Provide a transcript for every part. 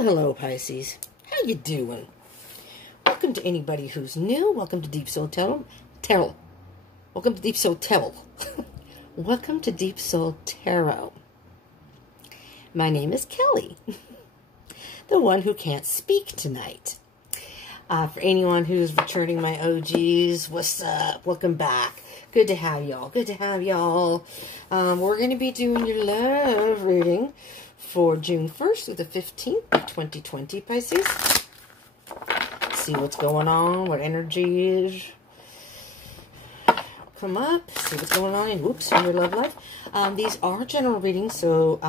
Well, hello, Pisces. How you doing? Welcome to anybody who's new. Welcome to Deep Soul Tarot. Welcome to Deep Soul Tarot. Welcome to Deep Soul Tarot. My name is Kelly, the one who can't speak tonight. For anyone who's returning, my OGs, what's up? Welcome back. Good to have y'all. Good to have y'all. We're going to be doing your love reading for June 1st through the 15th of 2020, Pisces. See what's going on, what energy is. Come up, see what's going on in your love life. These are general readings, so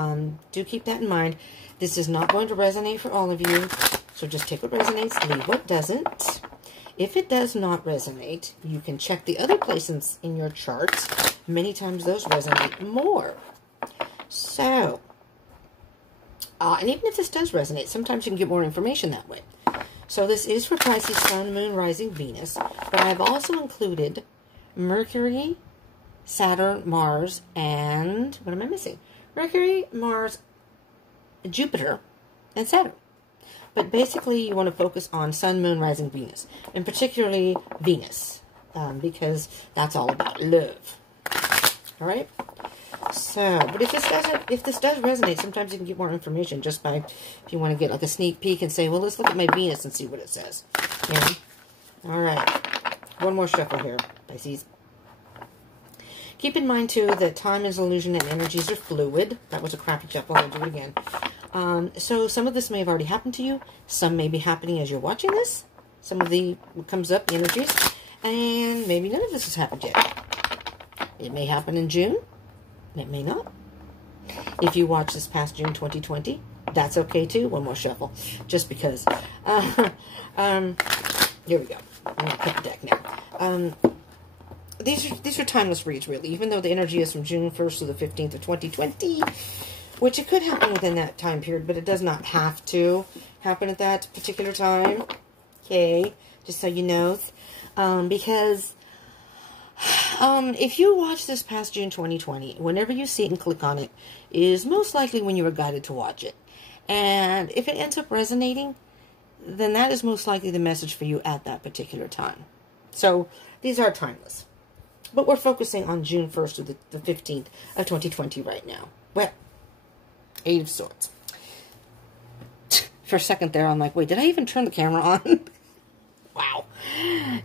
do keep that in mind. This is not going to resonate for all of you, so just take what resonates, leave what doesn't. If it does not resonate, you can check the other places in your charts. Many times those resonate more. So, and even if this does resonate, sometimes you can get more information that way. So this is for Pisces, Sun, Moon, Rising, Venus. But I've also included Mercury, Saturn, Mars, and what am I missing? Mercury, Mars, Jupiter, and Saturn. But basically, you want to focus on Sun, Moon, Rising, Venus. And particularly Venus. Because that's all about love. Alright? So, but if this does resonate, sometimes you can get more information just by, if you want to get like a sneak peek and say, well, let's look at my Venus and see what it says. You know? Alright. One more shuffle here, Pisces. Keep in mind, too, that time is an illusion and energies are fluid. That was a crappy shuffle. I'll do it again. So some of this may have already happened to you. Some may be happening as you're watching this. Some of the what comes up, the energies. And maybe none of this has happened yet. It may happen in June. It may not. If you watch this past June 2020, that's okay too. One more shuffle. Just because. Here we go. I'm going to cut the deck now. These are timeless reads, really. Even though the energy is from June 1st to the 15th of 2020, which it could happen within that time period, but it does not have to happen at that particular time. Okay, just so you know. Because if you watch this past June 2020, whenever you see it and click on it, is most likely when you were guided to watch it. And if it ends up resonating, then that is most likely the message for you at that particular time. So these are timeless. But we're focusing on June 1st to the 15th of 2020 right now. Well, Eight of Swords. For a second there, I'm like, wait, did I even turn the camera on? Wow.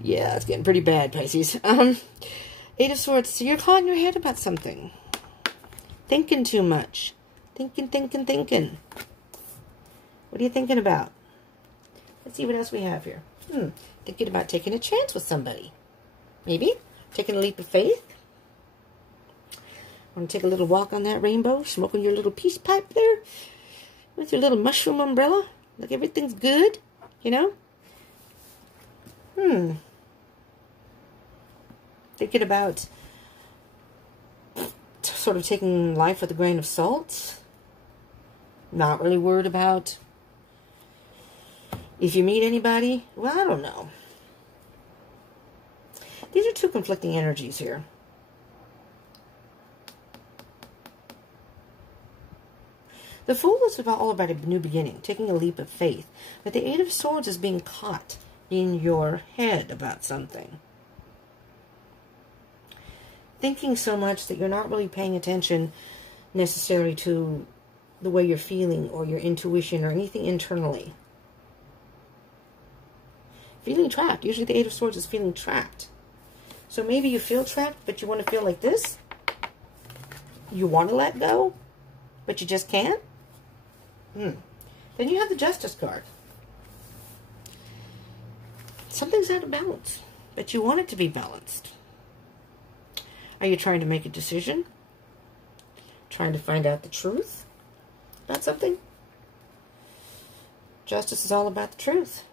Yeah, it's getting pretty bad, Pisces. Eight of Swords. So you're caught in your head about something. Thinking too much. Thinking. What are you thinking about? Let's see what else we have here. Thinking about taking a chance with somebody. Maybe. Taking a leap of faith. Want to take a little walk on that rainbow? Smoking your little peace pipe there? With your little mushroom umbrella? Like everything's good? You know? Thinking about sort of taking life with a grain of salt. Not really worried about if you meet anybody. Well, I don't know. These are two conflicting energies here. The Fool is all about a new beginning, taking a leap of faith. But the Eight of Swords is being caught in your head about something. Thinking so much that you're not really paying attention necessarily to the way you're feeling or your intuition or anything internally. Feeling trapped. Usually the Eight of Swords is feeling trapped. So maybe you feel trapped, but you want to feel like this. You want to let go, but you just can't. Then you have the Justice card. Something's out of balance, but you want it to be balanced. Are you trying to make a decision? Trying to find out the truth about something? Justice is all about the truth.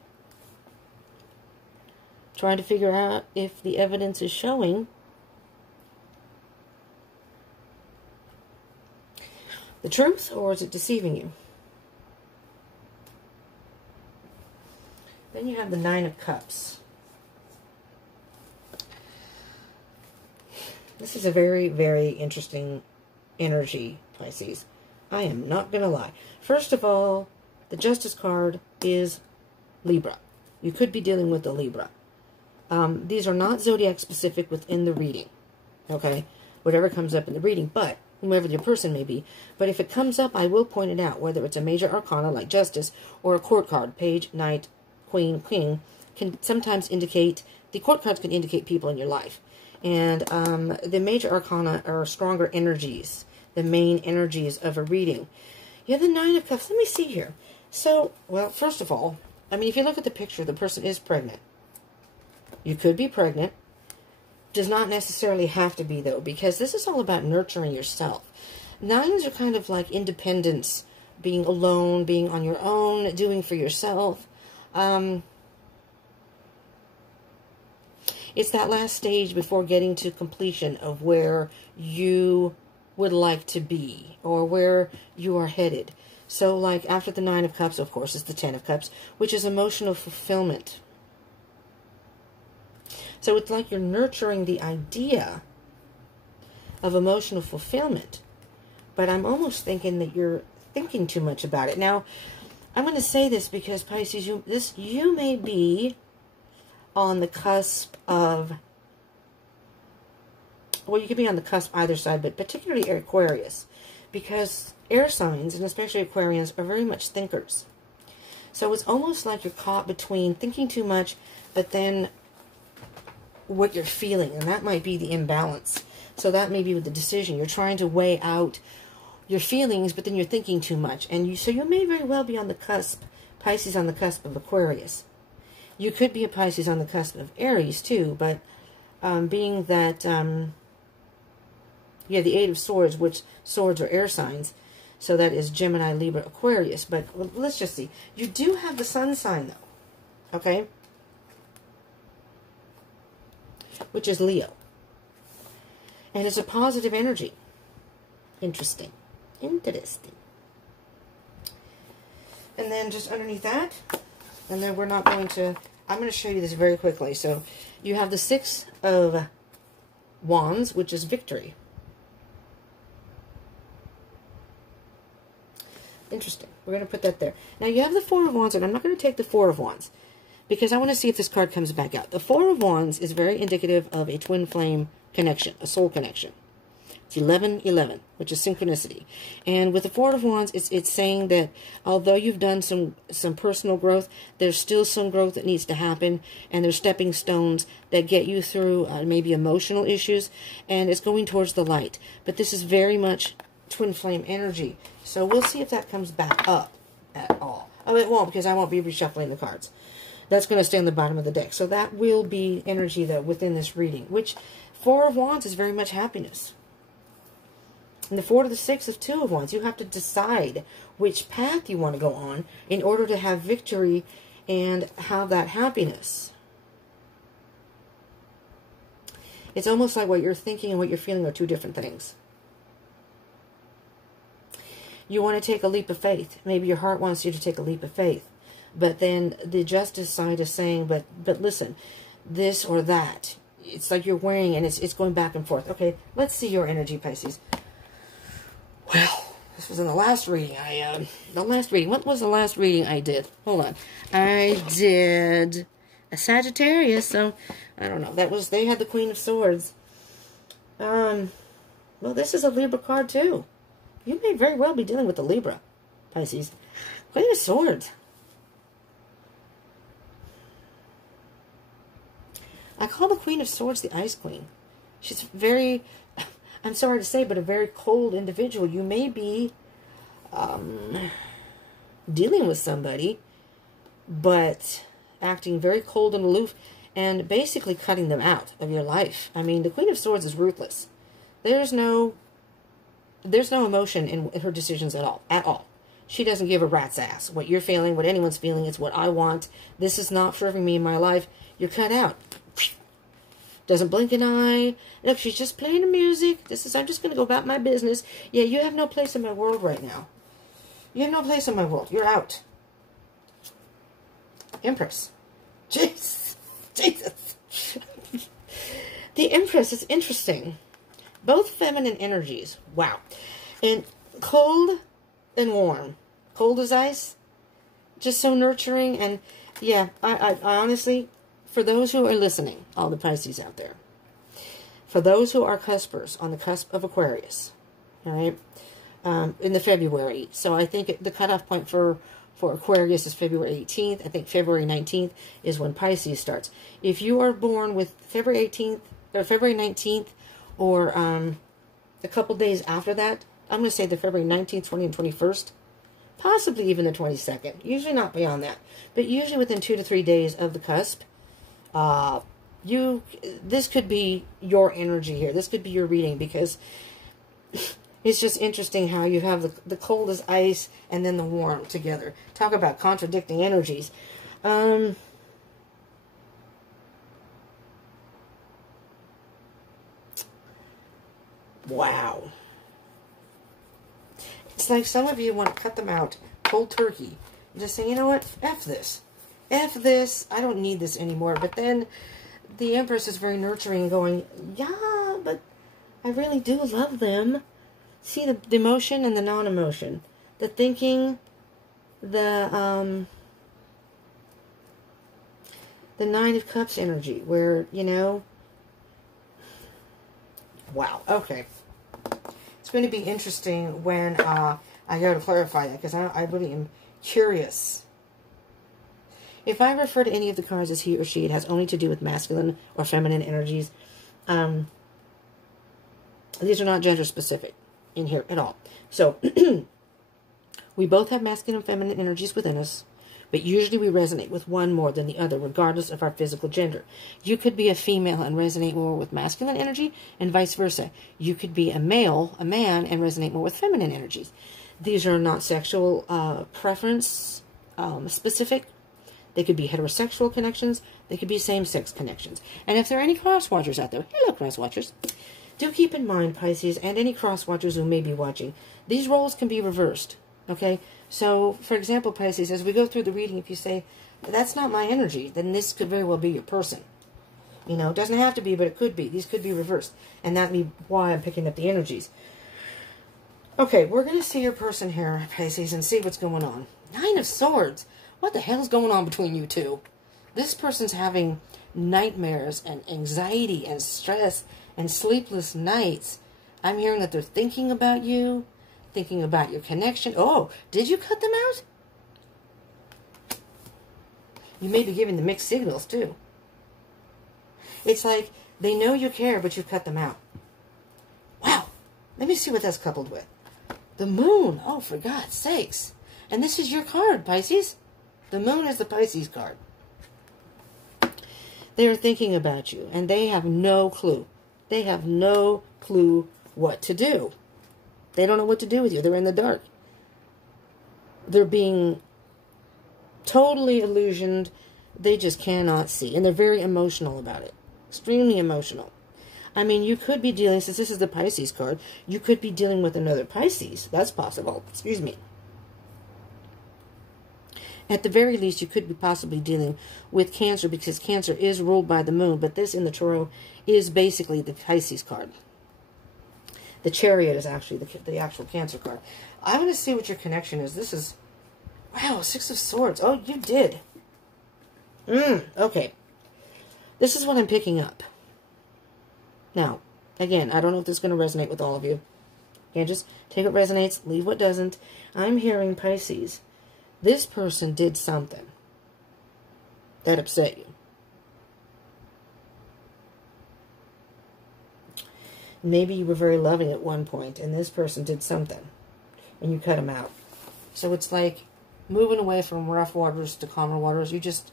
Trying to figure out if the evidence is showing the truth, or is it deceiving you? Then you have the Nine of Cups. This is a very, very interesting energy, Pisces. I am not going to lie. First of all, The Justice card is Libra. You could be dealing with a Libra. These are not zodiac specific within the reading. Okay? Whatever comes up in the reading, but whomever your person may be. But if it comes up, I will point it out, whether it's a major arcana like Justice or a court card, Page, Knight, Queen, King, can sometimes indicate, the court cards can indicate people in your life. And the major arcana are stronger energies, the main energies of a reading. You have the Nine of Cups. Let me see here. So, well, first of all, I mean, if you look at the picture, the person is pregnant. You could be pregnant. Does not necessarily have to be, though, because this is all about nurturing yourself. Nines are kind of like independence, being alone, being on your own, doing for yourself. It's that last stage before getting to completion of where you would like to be or where you are headed. So, like, after the Nine of Cups, of course, is the Ten of Cups, which is emotional fulfillment. So it's like you're nurturing the idea of emotional fulfillment. But I'm almost thinking that you're thinking too much about it. Now, I'm going to say this because, Pisces, you may be on the cusp of, well, you could be on the cusp either side, but particularly Aquarius, because air signs, and especially Aquarians, are very much thinkers. So it's almost like you're caught between thinking too much, but then what you're feeling, and that might be the imbalance. So that may be with the decision. You're trying to weigh out your feelings, but then you're thinking too much. And so you may very well be on the cusp, Pisces on the cusp of Aquarius. You could be a Pisces on the cusp of Aries too, but being that you have the Eight of Swords, which swords are air signs, so that is Gemini, Libra, Aquarius. But let's just see. You do have the Sun sign, though, okay? Which is Leo. And it's a positive energy. Interesting. Interesting. And then just underneath that, and then we're not going to, I'm going to show you this very quickly. So you have the Six of Wands, which is victory. Interesting. We're going to put that there. Now you have the Four of Wands, and I'm not going to take the Four of Wands because I want to see if this card comes back out. The Four of Wands is very indicative of a twin flame connection, a soul connection. It's 11-11, which is synchronicity. And with the Four of Wands, it's saying that although you've done some personal growth, there's still some growth that needs to happen, and there's stepping stones that get you through maybe emotional issues, and it's going towards the light. But this is very much twin flame energy. So we'll see if that comes back up at all. Oh, it won't, because I won't be reshuffling the cards. That's going to stay on the bottom of the deck. So that will be energy, though, within this reading, which Four of Wands is very much happiness. And the Four to the Six is Two of Wands. You have to decide which path you want to go on in order to have victory and have that happiness. It's almost like what you're thinking and what you're feeling are two different things. You want to take a leap of faith. Maybe your heart wants you to take a leap of faith. But then the Justice side is saying, but listen, this or that. It's like you're weighing and it's going back and forth. Okay, let's see your energy, Pisces. Well, this was in the last reading. What was the last reading I did? Hold on. I did a Sagittarius, so I don't know. They had the Queen of Swords. Well, this is a Libra card too. You may very well be dealing with the Libra, Pisces. Queen of Swords. I call the Queen of Swords the Ice Queen. She's very, I'm sorry to say, but a very cold individual. You may be dealing with somebody, but acting very cold and aloof and basically cutting them out of your life. I mean, the Queen of Swords is ruthless. There's no emotion in her decisions at all. She doesn't give a rat's ass what you're feeling, what anyone's feeling. It's what I want. This is not serving me in my life. You're cut out. Doesn't blink an eye. Look, she's just playing the music. I'm just going to go about my business. Yeah, you have no place in my world right now. You have no place in my world. You're out. Empress. Jesus. The Empress is interesting. Both feminine energies. Wow. And cold and warm. Cold as ice. just so nurturing. And yeah, I honestly, for those who are listening, all the Pisces out there, for those who are cuspers on the cusp of Aquarius, all right, in the February. So I think the cutoff point for Aquarius is February 18th. I think February 19th is when Pisces starts. If you are born with February 18th or February 19th or a couple days after that, I'm going to say the February 19th, 20th, and 21st, possibly even the 22nd. Usually not beyond that, but usually within 2 to 3 days of the cusp. This could be your energy here. This could be your reading, because it's just interesting how you have the cold as ice and then the warm together. Talk about contradicting energies. Wow. It's like some of you want to cut them out cold turkey. Just say, you know what? F this. F this. I don't need this anymore. But then the Empress is very nurturing, going, yeah, but I really do love them. See the emotion and the non-emotion. The thinking, the Nine of Cups energy, where, you know, wow, okay. It's going to be interesting when I go to clarify that, because I really am curious. If I refer to any of the cards as he or she, it has only to do with masculine or feminine energies. These are not gender specific in here at all. So, we both have masculine and feminine energies within us, but usually we resonate with one more than the other, regardless of our physical gender. You could be a female and resonate more with masculine energy, and vice versa. You could be a male, a man, and resonate more with feminine energies. These are not sexual preference specific. They could be heterosexual connections. They could be same-sex connections. And if there are any cross-watchers out there, hello, cross-watchers, do keep in mind, Pisces, and any cross-watchers who may be watching, these roles can be reversed, okay? So, for example, Pisces, as we go through the reading, if you say, that's not my energy, then this could very well be your person. You know, it doesn't have to be, but it could be. These could be reversed. And that'd be why I'm picking up the energies. Okay, we're going to see your person here, Pisces, and see what's going on. Nine of Swords. What the hell's going on between you two? This person's having nightmares and anxiety and stress and sleepless nights. I'm hearing that they're thinking about you, thinking about your connection. Oh, did you cut them out? You may be giving the mixed signals, too. It's like they know you care, but you cut them out. Wow. Let me see what that's coupled with. The Moon. Oh, for God's sakes. And this is your card, Pisces. The Moon is the Pisces card. They are thinking about you, and they have no clue. They have no clue what to do. They don't know what to do with you. They're in the dark. They're being totally illusioned. They just cannot see. And they're very emotional about it. Extremely emotional. I mean, you could be dealing, since this is the Pisces card, you could be dealing with another Pisces. That's possible. Excuse me. At the very least, you could be possibly dealing with Cancer, because Cancer is ruled by the Moon. But this in the Tarot is basically the Pisces card. The Chariot is actually the actual Cancer card. I want to see what your connection is. This is, wow, Six of Swords. Oh, you did. Okay. This is what I'm picking up. Now, again, I don't know if this is going to resonate with all of you. Again, just take what resonates, leave what doesn't. I'm hearing, Pisces, this person did something that upset you. Maybe you were very loving at one point, and this person did something, and you cut them out. So it's like moving away from rough waters to calmer waters. You just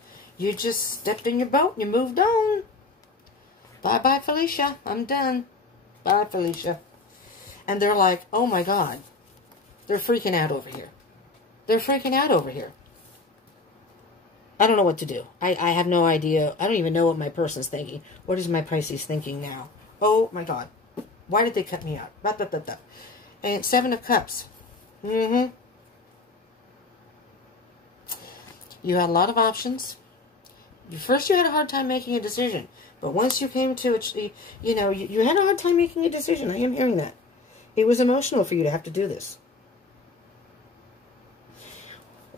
stepped in your boat and you moved on. Bye-bye, Felicia. I'm done. Bye, Felicia. And they're like, oh my God. They're freaking out over here. They're freaking out over here. I don't know what to do. I have no idea. I don't even know what my person's thinking. What is my Pisces thinking now? Oh my God. Why did they cut me out? Blah, blah, blah, blah. And Seven of Cups. You had a lot of options. First you had a hard time making a decision. But once you came to it, you know, you had a hard time making a decision. I am hearing that. It was emotional for you to have to do this.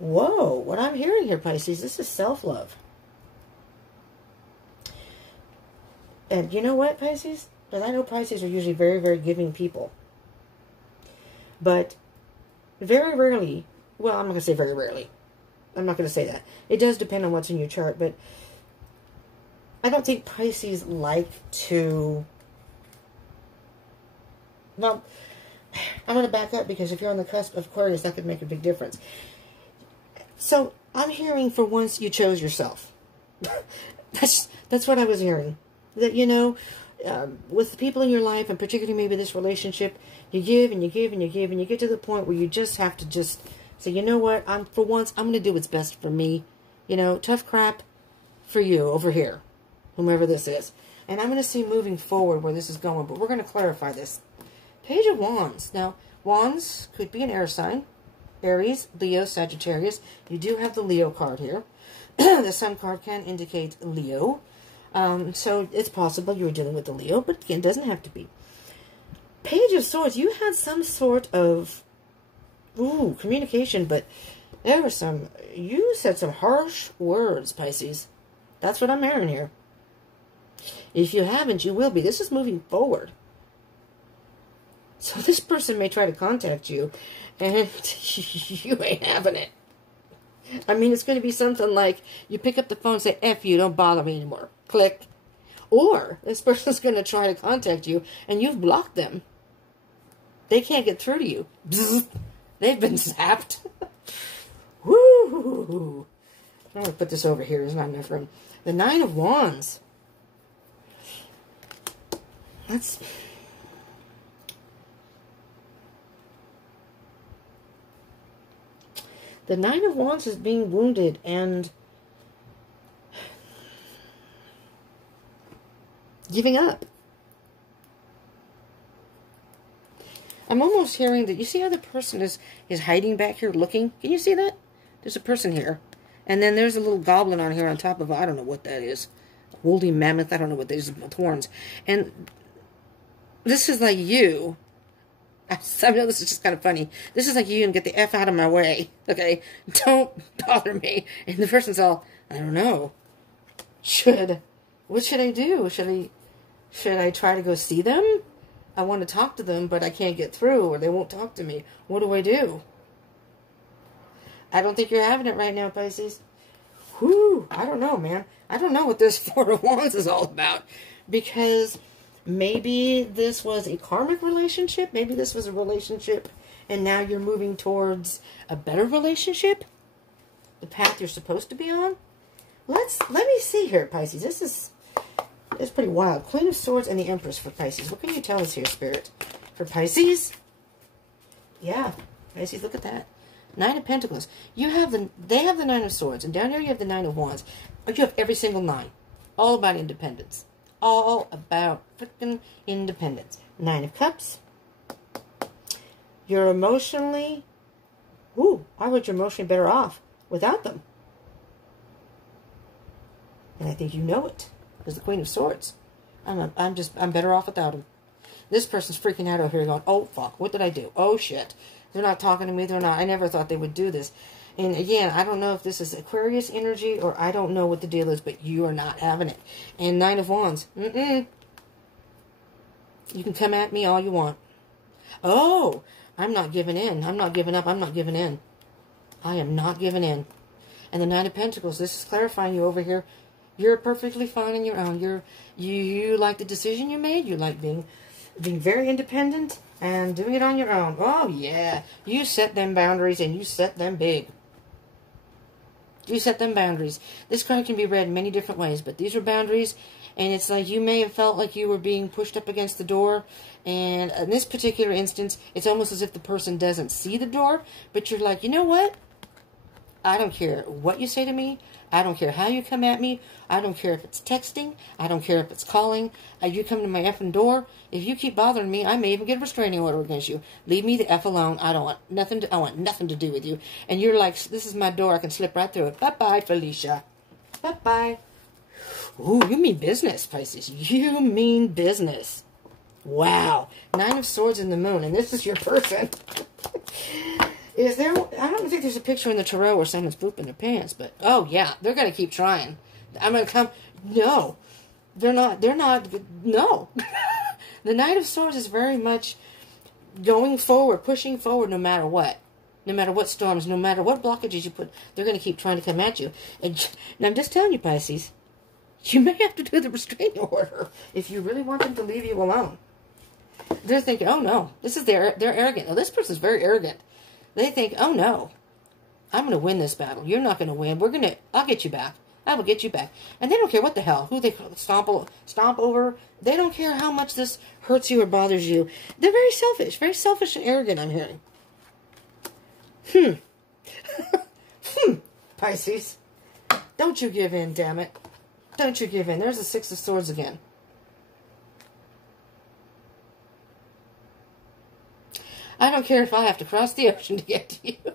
Whoa, what I'm hearing here, Pisces, this is self-love. And you know what, Pisces? Because I know Pisces are usually very, very giving people. But very rarely, well, I'm not going to say very rarely. I'm not going to say that. It does depend on what's in your chart, but I don't think Pisces like to... Well, I'm going to back up because if you're on the cusp of Aquarius, that could make a big difference. So, I'm hearing for once you chose yourself. That's what I was hearing. That, you know, with the people in your life, and particularly maybe this relationship, you give and you give and you give, and you get to the point where you just have to just say, you know what, for once, I'm going to do what's best for me. You know, tough crap for you over here, whomever this is. And I'm going to see moving forward where this is going, but we're going to clarify this. Page of Wands. Now, Wands could be an air sign. Aries, Leo, Sagittarius. You do have the Leo card here. The Sun card can indicate Leo. So it's possible you were dealing with the Leo, but again, it doesn't have to be. Page of Swords. You had some sort of communication, but there was some... You said some harsh words, Pisces. That's what I'm hearing here. If you haven't, you will be. This is moving forward. So this person may try to contact you, and you ain't having it. I mean, it's going to be something like, you pick up the phone and say, F you, don't bother me anymore. Click. Or, this person's going to try to contact you, and you've blocked them. They can't get through to you. Bzz. They've been zapped. Woo! I'm going to put this over here. There's not enough room. The Nine of Wands. That's... The Nine of Wands is being wounded and giving up. I'm almost hearing that, you see how the person is hiding back here looking? Can you see that? There's a person here. And then there's a little goblin on here on top of, I don't know what that is. A woolly mammoth, I don't know what that is, with horns. And this is like you. I know this is just kind of funny. This is like you and get the F out of my way. Okay? Don't bother me. And the person's all, I don't know. What should I do? Should I try to go see them? I want to talk to them, but I can't get through, or they won't talk to me. What do I do? I don't think you're having it right now, Pisces. Whew, I don't know, man. I don't know what this Four of Wands is all about. Because... maybe this was a karmic relationship. Maybe this was a relationship and now you're moving towards a better relationship. The path you're supposed to be on. Let me see here, Pisces. This is pretty wild. Queen of Swords and the Empress for Pisces. What can you tell us here, Spirit? For Pisces? Yeah. Pisces, look at that. Nine of Pentacles. They have the Nine of Swords. And down here you have the Nine of Wands. But you have every single nine. All about independence. All about freaking independence. Nine of Cups. You're emotionally... I would you're emotionally better off without them. And I think you know it. Because the Queen of Swords. I'm better off without them. This person's freaking out over here going, oh, fuck, what did I do? Oh, shit. They're not talking to me. They're not. I never thought they would do this. And again, I don't know if this is Aquarius energy or I don't know what the deal is, but you are not having it. And Nine of Wands. You can come at me all you want. Oh, I'm not giving in. I'm not giving up. I'm not giving in. I am not giving in. And the Nine of Pentacles. This is clarifying you over here. You're perfectly fine on your own. You like the decision you made. You like being very independent and doing it on your own. Oh, yeah. You set them boundaries and you set them big. You set them boundaries. This card can be read many different ways, but these are boundaries, and it's like you may have felt like you were being pushed up against the door, and in this particular instance, it's almost as if the person doesn't see the door, but you're like, you know what? I don't care what you say to me. I don't care how you come at me. I don't care if it's texting. I don't care if it's calling. You come to my effing door. If you keep bothering me, I may even get a restraining order against you. Leave me the F alone. I want nothing to do with you. And you're like, this is my door. I can slip right through it. Bye-bye, Felicia. Bye-bye. Ooh, you mean business, Pisces. You mean business. Wow. Nine of Swords in the Moon. And this is your person. Is there, I don't think there's a picture in the tarot where someone's pooping their pants, but, oh yeah, they're going to keep trying. I'm going to come, no. They're not, no. The Knight of Swords is very much going forward, pushing forward no matter what. No matter what storms, no matter what blockages you put, they're going to keep trying to come at you. And I'm just telling you, Pisces, you may have to do the restraining order if you really want them to leave you alone. They're thinking, oh no, they're arrogant. Now, this person's very arrogant. They think, oh no, I'm going to win this battle. You're not going to win. I'll get you back. I will get you back. And they don't care what the hell, who they stomp over. They don't care how much this hurts you or bothers you. They're very selfish and arrogant, I'm hearing. Pisces, don't you give in, damn it. Don't you give in. There's the Six of Swords again. I don't care if I have to cross the ocean to get to you. Oh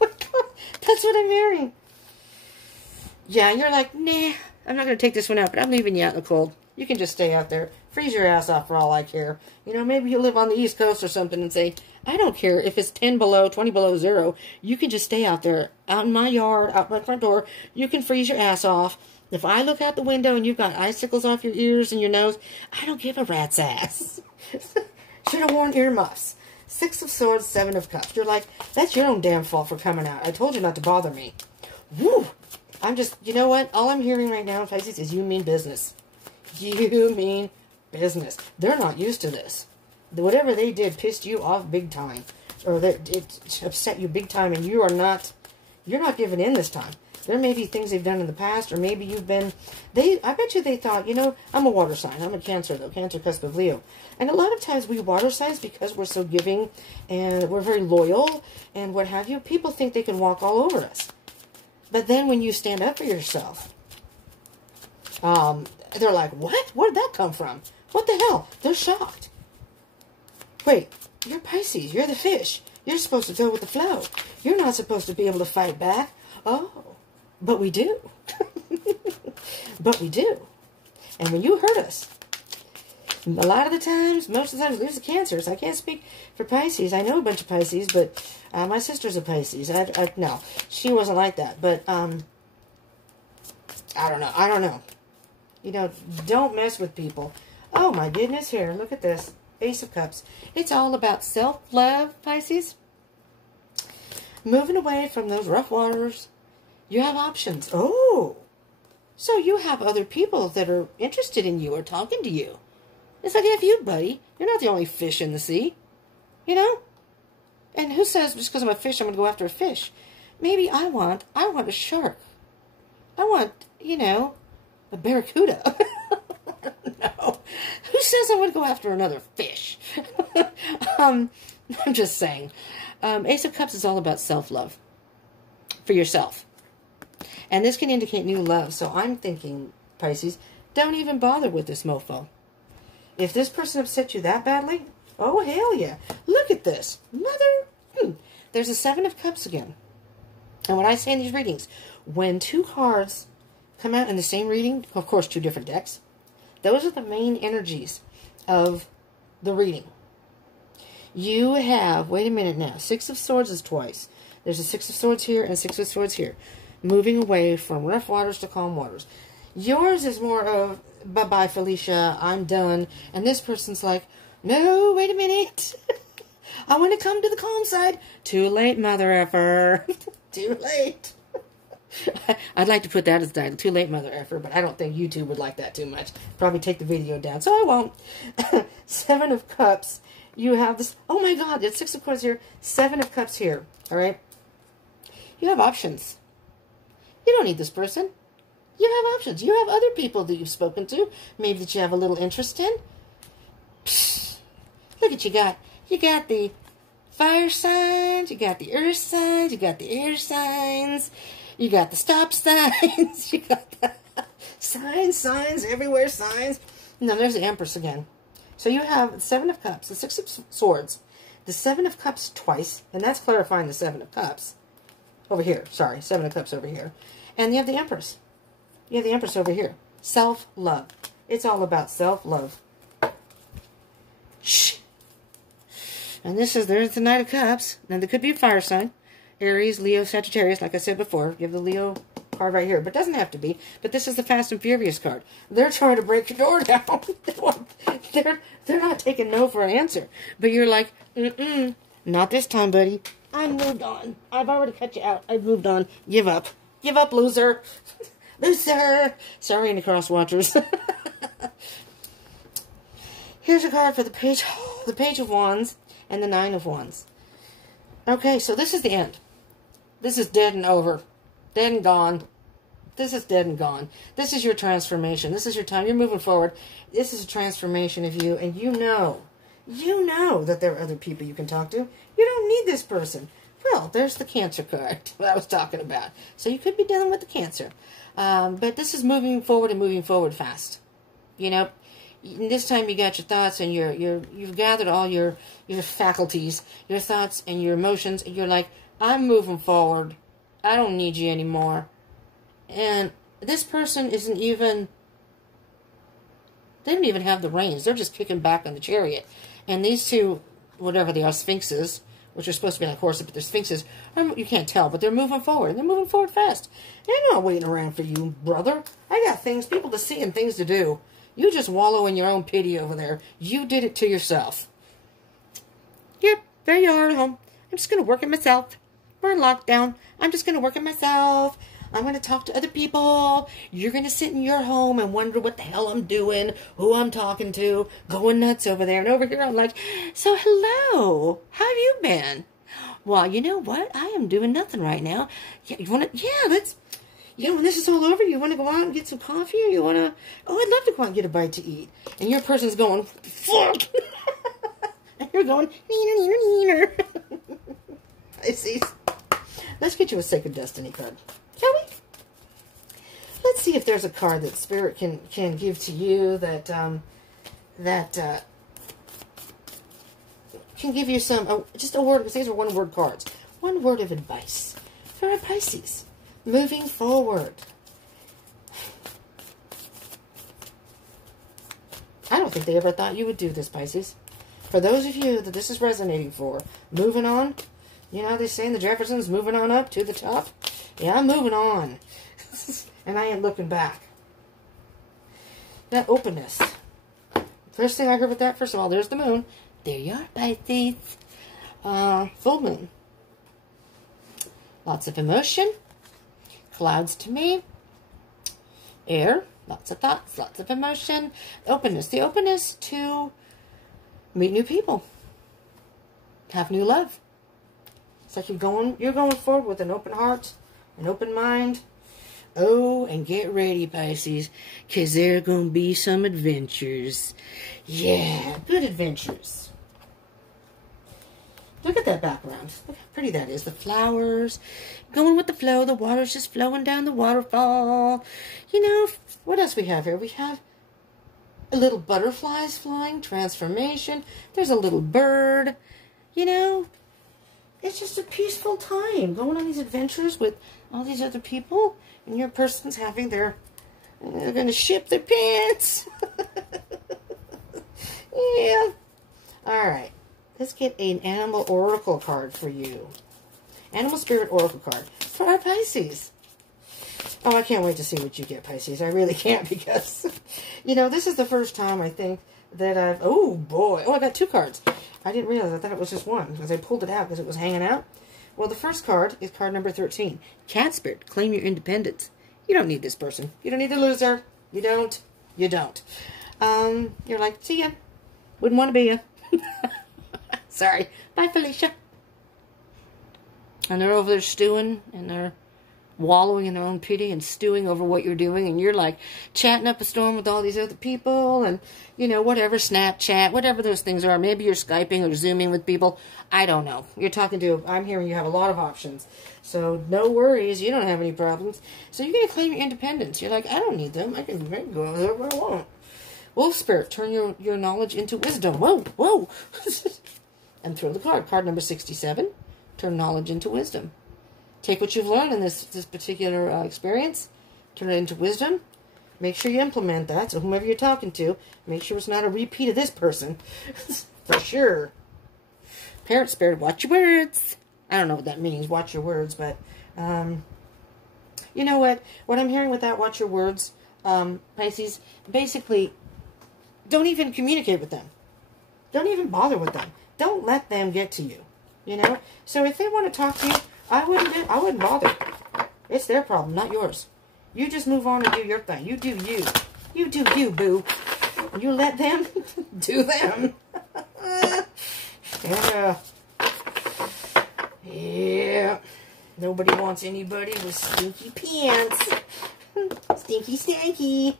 my God, that's what I'm hearing. Yeah, you're like, nah, I'm not going to take this one out, but I'm leaving you out in the cold. You can just stay out there. Freeze your ass off for all I care. You know, maybe you live on the East Coast or something and say, I don't care if it's 10 below, 20 below zero. You can just stay out there, out in my yard, out my front door. You can freeze your ass off. If I look out the window and you've got icicles off your ears and your nose, I don't give a rat's ass. Should have worn earmuffs. Six of Swords, Seven of Cups. You're like, that's your own damn fault for coming out. I told you not to bother me. Woo! I'm just, you know what? All I'm hearing right now, Pisces, is you mean business. You mean business. They're not used to this. Whatever they did pissed you off big time. Or it upset you big time, and you're not giving in this time. There may be things they've done in the past, or maybe you've been, I bet you they thought, you know, I'm a water sign. I'm a Cancer, though. Cancer, cusp of Leo. And a lot of times we water signs, because we're so giving, and we're very loyal, and what have you, people think they can walk all over us. But then when you stand up for yourself, they're like, what? Where'd that come from? What the hell? They're shocked. Wait, you're Pisces. You're the fish. You're supposed to go with the flow. You're not supposed to be able to fight back. Oh, but we do. But we do. And when you hurt us, a lot of the times, most of the times, there's the Cancers. I can't speak for Pisces. I know a bunch of Pisces, but my sister's a Pisces. No, she wasn't like that. But, I don't know. I don't know. You know, don't mess with people. Oh, my goodness. Here, look at this. Ace of Cups. It's all about self-love, Pisces. Moving away from those rough waters. You have options. Oh. So you have other people that are interested in you or talking to you. It's like, have you, buddy. You're not the only fish in the sea. You know? And who says just because I'm a fish, I'm going to go after a fish? Maybe I want a shark. I want, you know, a barracuda. No. Who says I would go after another fish? I'm just saying. Ace of Cups is all about self-love. For yourself. And this can indicate new love. So I'm thinking, Pisces, don't even bother with this mofo. If this person upset you that badly, oh, hell yeah. Look at this. Mother. There's a Seven of Cups again. And what I say in these readings, when two cards come out in the same reading, of course, two different decks, those are the main energies of the reading. You have, wait a minute now, Six of Swords is twice. There's a Six of Swords here and Six of Swords here. Moving away from rough waters to calm waters. Yours is more of, bye-bye, Felicia, I'm done. And this person's like, no, wait a minute. I want to come to the calm side. Too late, mother effer. Too late. I'd like to put that as the title, Too Late, Mother Effer, but I don't think YouTube would like that too much. Probably take the video down, so I won't. Seven of Cups. You have this, oh my God, it's Six of Cups here, Seven of Cups here, all right? You have options. You don't need this person. You have options. You have other people that you've spoken to, maybe that you have a little interest in. Psst. Look at you got. You got the fire signs, you got the earth signs, you got the air signs, you got the stop signs, you got the signs everywhere, signs. No, there's the Empress again. So you have the Seven of Cups, the Six of Swords, the Seven of Cups twice, and that's clarifying the Seven of Cups. Over here, sorry, Seven of Cups over here. And you have the Empress. You have the Empress over here. Self-love. It's all about self-love. Shh. And there's the Knight of Cups. Now, there could be a fire sign. Aries, Leo, Sagittarius, like I said before. You have the Leo card right here, but it doesn't have to be. But this is the Fast and Furious card. They're trying to break your door down. They're not taking no for an answer. But you're like, not this time, buddy. I moved on. I've already cut you out. I've moved on. Give up. Give up, loser. Loser. Sorry, any cross watchers. Here's a card for the Page of Wands and the Nine of Wands. Okay, so this is the end. This is dead and over. Dead and gone. This is dead and gone. This is your transformation. This is your time. You're moving forward. This is a transformation of you, and you know that there are other people you can talk to. You don't need this person. Well, there's the Cancer card that I was talking about. So you could be dealing with the Cancer. But this is moving forward and moving forward fast. You know, this time you got your thoughts and you've gathered all your faculties, your thoughts and your emotions, and you're like, I'm moving forward. I don't need you anymore. And this person isn't even, they don't even have the reins. They're just kicking back on the chariot. And these two, whatever they are, sphinxes, which are supposed to be like horses, but they're sphinxes, you can't tell, but they're moving forward. They're moving forward fast. And I'm not waiting around for you, brother. I got things, people to see and things to do. You just wallow in your own pity over there. You did it to yourself. Yep, there you are at home. I'm just going to work it myself. We're in lockdown. I'm just going to work it myself. I'm going to talk to other people. You're going to sit in your home and wonder what the hell I'm doing, who I'm talking to, going nuts over there. And over here I'm like, so hello, how have you been? Well, you know what? I am doing nothing right now. Yeah, you want to, yeah, let's, you know, when this is all over, you want to go out and get some coffee, or you want to, oh, I'd love to go out and get a bite to eat. And your person's going, fuck. And you're going, neener, neener, neener. Pisces. Let's get you a Sacred Destiny card. Shall we? Let's see if there's a card that Spirit can give to you that can give you some, just a word, because these are one-word cards. One word of advice for our Pisces. Moving forward. I don't think they ever thought you would do this, Pisces. For those of you that this is resonating for, moving on, you know, they're saying the Jeffersons moving on up to the top. Yeah, I'm moving on. And I ain't looking back. That openness. First thing I heard with that, first of all, there's the moon. There you are, Pisces. Full moon. Lots of emotion. Clouds to me. Air. Lots of thoughts. Lots of emotion. Openness. The openness to meet new people. Have new love. It's like you're going forward with an open heart, an open mind. Oh, and get ready, Pisces, because there are going to be some adventures. Yeah, good adventures. Look at that background. Look how pretty that is. The flowers, going with the flow. The water's just flowing down the waterfall. You know, what else we have here? We have a little butterflies flying, transformation. There's a little bird, you know. It's just a peaceful time going on these adventures with all these other people, and your person's having they're going to ship their pants. Yeah. All right. Let's get an Animal Oracle card for you. Animal Spirit Oracle card for our Pisces. Oh, I can't wait to see what you get, Pisces. I really can't, because, you know, this is the first time I think that I've, oh boy. Oh, I got two cards. I didn't realize. I thought it was just one because I pulled it out because it was hanging out. Well, the first card is card number 13. Cat Spirit, claim your independence. You don't need this person. You don't need the loser. You don't. You don't. You're like, see ya. Wouldn't want to be ya. Sorry. Bye, Felicia. And they're over there stewing, and they're wallowing in their own pity and stewing over what you're doing, and you're like chatting up a storm with all these other people, and you know, whatever, Snapchat, whatever those things are. Maybe you're Skyping or Zooming with people. I don't know. You're talking to, I'm hearing you have a lot of options. So no worries, you don't have any problems. So you're going to claim your independence. You're like, I don't need them. I can go wherever I want. Wolf Spirit, turn your knowledge into wisdom. Whoa, whoa. And throw the card. Card number 67, turn knowledge into wisdom. Take what you've learned in this particular experience, turn it into wisdom. Make sure you implement that. So whomever you're talking to, make sure it's not a repeat of this person. For sure. Parrot Spirit, watch your words. I don't know what that means, watch your words, but, you know what? What I'm hearing with that, watch your words, Pisces, basically, don't even communicate with them. Don't even bother with them. Don't let them get to you, you know? So if they want to talk to you, I wouldn't bother. It's their problem, not yours. You just move on and do your thing. You do you. You do you, boo. You let them do them. Yeah. Nobody wants anybody with stinky pants. Stinky, stanky.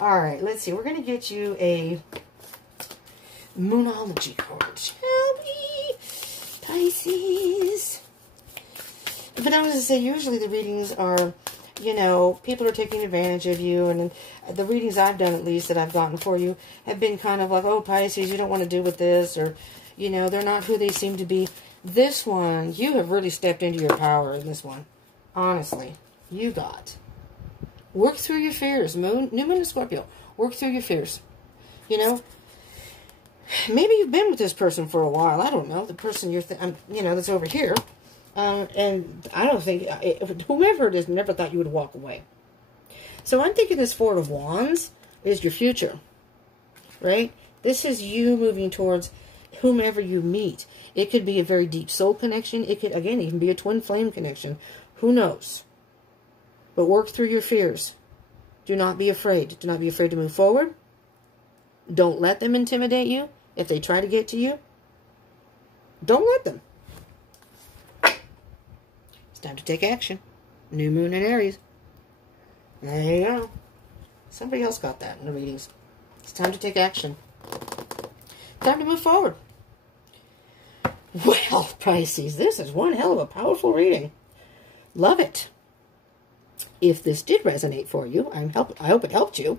All right, let's see. We're going to get you a Moonology card. Shall we? Pisces. But I was going to say, usually the readings are, you know, people are taking advantage of you. And the readings I've done, at least, that I've gotten for you, have been kind of like, oh, Pisces, you don't want to do with this. Or, you know, they're not who they seem to be. This one, you have really stepped into your power in this one. Honestly, you got. Work through your fears. New Moon in Scorpio. Work through your fears. You know, maybe you've been with this person for a while. I don't know. The person you're, you know, that's over here. And I don't think, whoever it is never thought you would walk away. So I'm thinking this Four of Wands is your future, right? This is you moving towards whomever you meet. It could be a very deep soul connection. It could, again, even be a twin flame connection. Who knows? But work through your fears. Do not be afraid. Do not be afraid to move forward. Don't let them intimidate you. If they try to get to you, don't let them. It's time to take action. New Moon in Aries. There you go. Somebody else got that in the readings. It's time to take action. Time to move forward. Well, Pisces, this is one hell of a powerful reading. Love it. If this did resonate for you, I hope it helped you.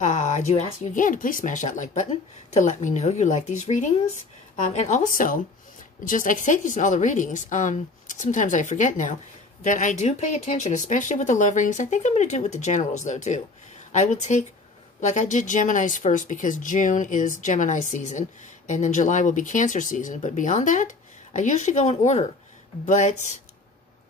I do ask you again to please smash that like button to let me know you like these readings. And also, just like I say these in all the readings, sometimes I forget now that I do pay attention, especially with the love readings. I think I'm going to do it with the generals, though, too. I will take, like I did Gemini's first because June is Gemini season, and then July will be Cancer season. But beyond that, I usually go in order. But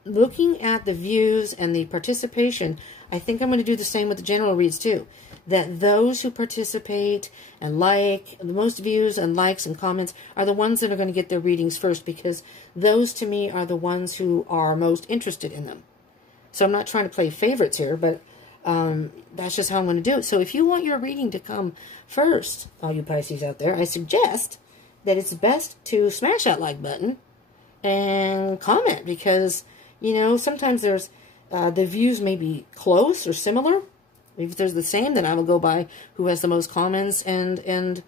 looking at the views and the participation, I think I'm going to do the same with the general reads, too. That those who participate and like, the most views and likes and comments are the ones that are going to get their readings first, because those, to me, are the ones who are most interested in them. So I'm not trying to play favorites here, but that's just how I'm going to do it. So if you want your reading to come first, all you Pisces out there, I suggest that it's best to smash that like button and comment, because, you know, sometimes there's, the views may be close or similar. If there's the same, then I will go by who has the most comments and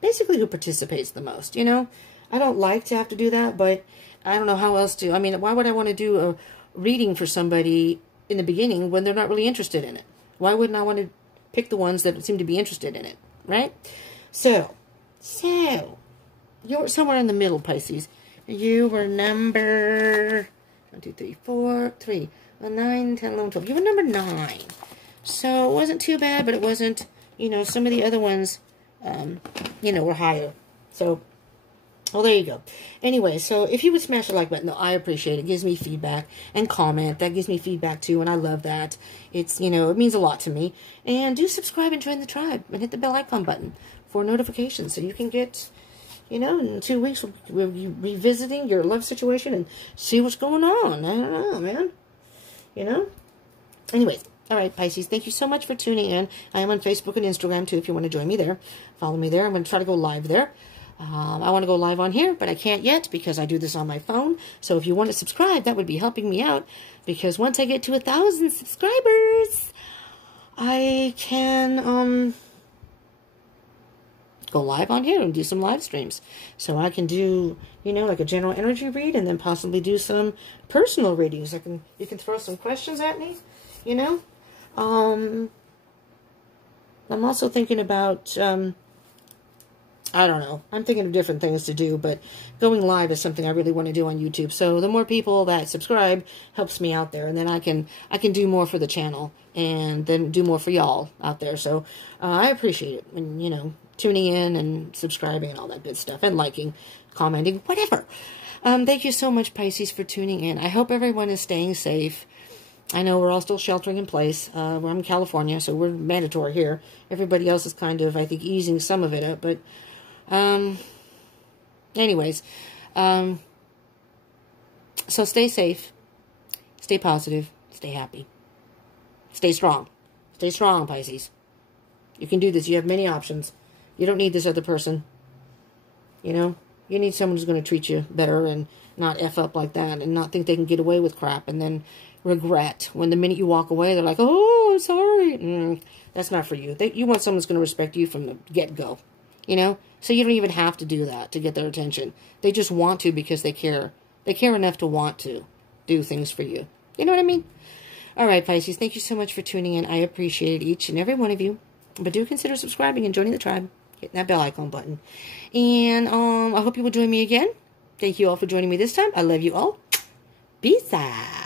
basically who participates the most, you know. I don't like to have to do that, but I don't know how else to. I mean, why would I want to do a reading for somebody in the beginning when they're not really interested in it? Why wouldn't I want to pick the ones that seem to be interested in it, right? So, you're somewhere in the middle, Pisces. You were number 1, 2, 3, 4, 3, 9, 10, 11, 12. You were number 9. So it wasn't too bad, but it wasn't, you know, some of the other ones, you know, were higher. So, well, there you go. Anyway, so if you would smash the like button, though, I appreciate it. It gives me feedback, and comment. That gives me feedback, too, and I love that. It's, you know, it means a lot to me. And do subscribe and join the tribe, and hit the bell icon button for notifications, so you can get, you know, in 2 weeks, we'll be revisiting your love situation and see what's going on. I don't know, man. You know? Anyways. All right, Pisces, thank you so much for tuning in. I am on Facebook and Instagram, too, if you want to join me there. Follow me there. I'm going to try to go live there. I want to go live on here, but I can't yet because I do this on my phone. So if you want to subscribe, that would be helping me out, because once I get to 1,000 subscribers, I can go live on here and do some live streams. So I can do, you know, like a general energy read, and then possibly do some personal readings. You can throw some questions at me, you know. I'm also thinking about, I don't know, I'm thinking of different things to do, but going live is something I really want to do on YouTube. So the more people that subscribe helps me out there, and then I can do more for the channel, and then do more for y'all out there. So I appreciate it when, you know, tuning in and subscribing and all that good stuff, and liking. commenting, whatever. Thank you so much, Pisces, for tuning in. I hope everyone is staying safe. I know we're all still sheltering in place. We're in California, so we're mandatory here. Everybody else is kind of, I think, easing some of it up. But, anyways, so stay safe, stay positive, stay happy, stay strong. Stay strong, Pisces. You can do this. You have many options. You don't need this other person. You know? You need someone who's going to treat you better and not F up like that and not think they can get away with crap and then regret. When the minute you walk away, they're like, oh, I'm sorry. That's not for you. You want someone who's going to respect you from the get-go. You know? So you don't even have to do that to get their attention. They just want to because they care. They care enough to want to do things for you. You know what I mean? All right, Pisces, thank you so much for tuning in. I appreciate each and every one of you. But do consider subscribing and joining the tribe. Hitting that bell icon button. And I hope you will join me again. Thank you all for joining me this time. I love you all. Peace out.